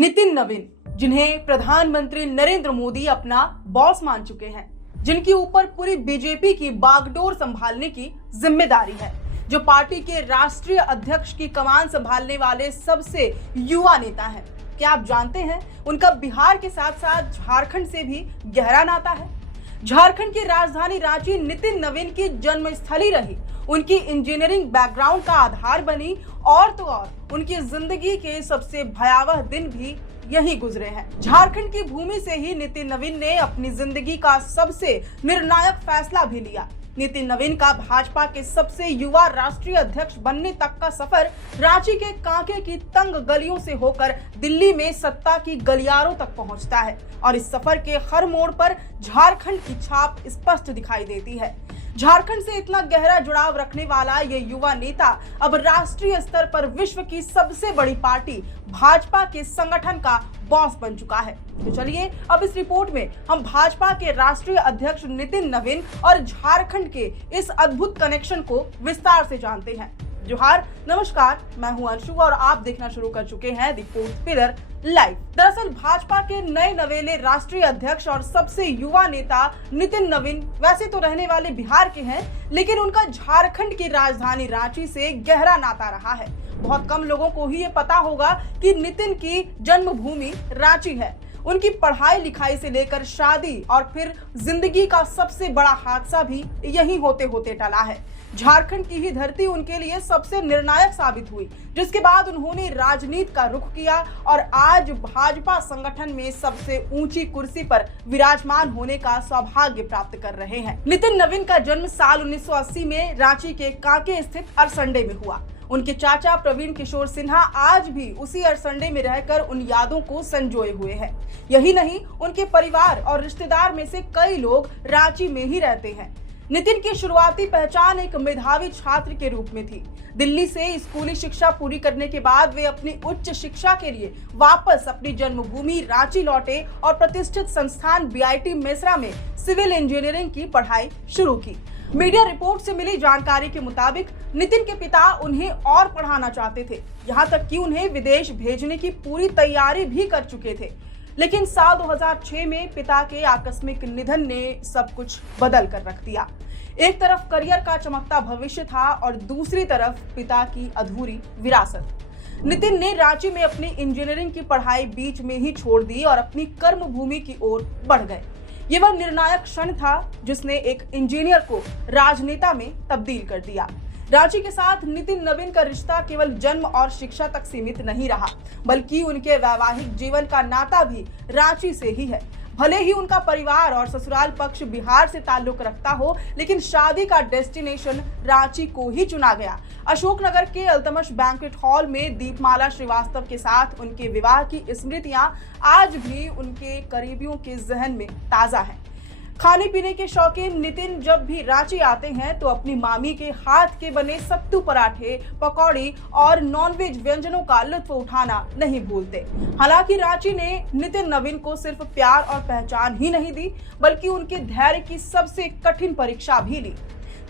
नितिन नवीन, जिन्हें प्रधानमंत्री नरेंद्र मोदी अपना बॉस मान चुके हैं, जिनके ऊपर पूरी बीजेपी की बागडोर संभालने की जिम्मेदारी है, जो पार्टी के राष्ट्रीय अध्यक्ष की कमान संभालने वाले सबसे युवा नेता हैं। क्या आप जानते हैं उनका बिहार के साथ साथ झारखंड से भी गहरा नाता है। झारखंड की राजधानी रांची नितिन नवीन की जन्मस्थली रही, उनकी इंजीनियरिंग बैकग्राउंड का आधार बनी और तो और उनकी जिंदगी के सबसे भयावह दिन भी यही गुजरे हैं। झारखंड की भूमि से ही नितिन नवीन ने अपनी जिंदगी का सबसे निर्णायक फैसला भी लिया। नितिन नवीन का भाजपा के सबसे युवा राष्ट्रीय अध्यक्ष बनने तक का सफर रांची के कांके की तंग गलियों से होकर दिल्ली में सत्ता की गलियारों तक पहुंचता है और इस सफर के हर मोड़ पर झारखंड की छाप स्पष्ट दिखाई देती है। झारखंड से इतना गहरा जुड़ाव रखने वाला ये युवा नेता अब राष्ट्रीय स्तर पर विश्व की सबसे बड़ी पार्टी भाजपा के संगठन का बॉस बन चुका है। तो चलिए अब इस रिपोर्ट में हम भाजपा के राष्ट्रीय अध्यक्ष नितिन नवीन और झारखंड के इस अद्भुत कनेक्शन को विस्तार से जानते हैं। जोहार, नमस्कार, मैं हूं अंशु और आप देखना शुरू कर चुके हैं द फोर्थ पिलर लाइव। दरअसल भाजपा के नए नवेले राष्ट्रीय अध्यक्ष और सबसे युवा नेता नितिन नवीन वैसे तो रहने वाले बिहार के हैं, लेकिन उनका झारखंड की राजधानी रांची से गहरा नाता रहा है। बहुत कम लोगों को ही ये पता होगा कि नितिन की जन्मभूमि रांची है। उनकी पढ़ाई लिखाई से लेकर शादी और फिर जिंदगी का सबसे बड़ा हादसा भी यही होते होते टला है। झारखंड की ही धरती उनके लिए सबसे निर्णायक साबित हुई, जिसके बाद उन्होंने राजनीति का रुख किया और आज भाजपा संगठन में सबसे ऊंची कुर्सी पर विराजमान होने का सौभाग्य प्राप्त कर रहे हैं। नितिन नवीन का जन्म साल 1980 में रांची के कांके स्थित अरसंडे में हुआ। उनके चाचा प्रवीण किशोर सिन्हा आज भी उसी अरसंडे में रहकर उन यादों को संजोए हुए हैं। यही नहीं, उनके परिवार और रिश्तेदार में से कई लोग रांची में ही रहते हैं। नितिन की शुरुआती पहचान एक मेधावी छात्र के रूप में थी। दिल्ली से स्कूली शिक्षा पूरी करने के बाद वे अपनी उच्च शिक्षा के लिए वापस अपनी जन्मभूमि रांची लौटे और प्रतिष्ठित संस्थान बीआईटी मेसरा में सिविल इंजीनियरिंग की पढ़ाई शुरू की। मीडिया रिपोर्ट से मिली जानकारी के मुताबिक नितिन के पिता उन्हें और पढ़ाना चाहते थे, यहाँ तक कि उन्हें विदेश भेजने की पूरी तैयारी भी कर चुके थे। लेकिन साल 2006 में पिता के आकस्मिक निधन ने सब कुछ बदल कर रख दिया। एक तरफ करियर का चमकता भविष्य था और दूसरी तरफ पिता की अधूरी विरासत। नितिन ने रांची में अपनी इंजीनियरिंग की पढ़ाई बीच में ही छोड़ दी और अपनी कर्म भूमि की ओर बढ़ गए। ये वह निर्णायक क्षण था जिसने एक इंजीनियर को राजनेता में तब्दील कर दिया। रांची के साथ नितिन नवीन का रिश्ता केवल जन्म और शिक्षा तक सीमित नहीं रहा, बल्कि उनके वैवाहिक जीवन का नाता भी रांची से ही है। भले ही उनका परिवार और ससुराल पक्ष बिहार से ताल्लुक रखता हो, लेकिन शादी का डेस्टिनेशन रांची को ही चुना गया। अशोकनगर के अल्तमश बैंक्वेट हॉल में दीपमाला श्रीवास्तव के साथ उनके विवाह की स्मृतियां आज भी उनके करीबियों के जहन में ताजा हैं। खाने पीने के शौकीन नितिन जब भी रांची आते हैं तो अपनी मामी के हाथ के बने सत्तू पराठे, पकौड़ी और नॉनवेज व्यंजनों का लुत्फ उठाना नहीं भूलते। हालांकि रांची ने नितिन नवीन को सिर्फ प्यार और पहचान ही नहीं दी, बल्कि उनके धैर्य की सबसे कठिन परीक्षा भी ली।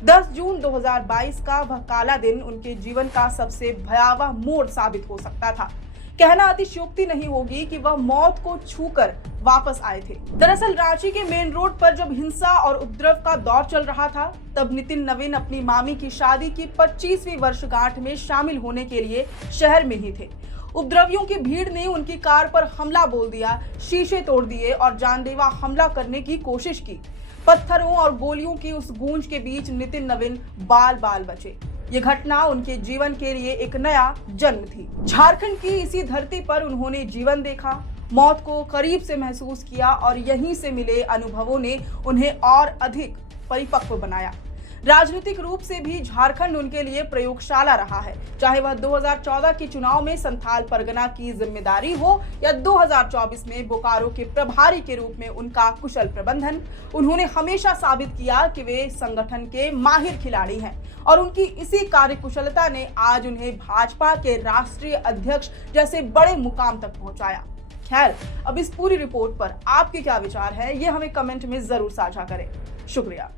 10 जून 2022 का वह काला दिन उनके जीवन का सबसे भयावह मोड़ साबित हो सकता था। कहना अतिशयोक्ति नहीं होगी कि वह मौत को छूकर वापस आए थे। दरअसल रांची के मेन रोड पर जब हिंसा और उपद्रव का दौर चल रहा था, तब नितिन नवीन अपनी मामी की शादी की 25वीं वर्षगांठ में शामिल होने के लिए शहर में ही थे। उपद्रवियों की भीड़ ने उनकी कार पर हमला बोल दिया, शीशे तोड़ दिए और जानलेवा हमला करने की कोशिश की। पत्थरों और गोलियों की उस गूंज के बीच नितिन नवीन बाल बाल बचे। ये घटना उनके जीवन के लिए एक नया जन्म थी। झारखंड की इसी धरती पर उन्होंने जीवन देखा, मौत को करीब से महसूस किया और यहीं से मिले अनुभवों ने उन्हें और अधिक परिपक्व बनाया। राजनीतिक रूप से भी झारखंड उनके लिए प्रयोगशाला रहा है, चाहे वह 2014 के चुनाव में संथाल परगना की जिम्मेदारी हो या 2024 में बोकारो के प्रभारी के रूप में उनका कुशल प्रबंधन। उन्होंने हमेशा साबित किया कि वे संगठन के माहिर खिलाड़ी हैं और उनकी इसी कार्यकुशलता ने आज उन्हें भाजपा के राष्ट्रीय अध्यक्ष जैसे बड़े मुकाम तक पहुंचाया। खैर, अब इस पूरी रिपोर्ट पर आपके क्या विचार है, ये हमें कमेंट में जरूर साझा करें। शुक्रिया।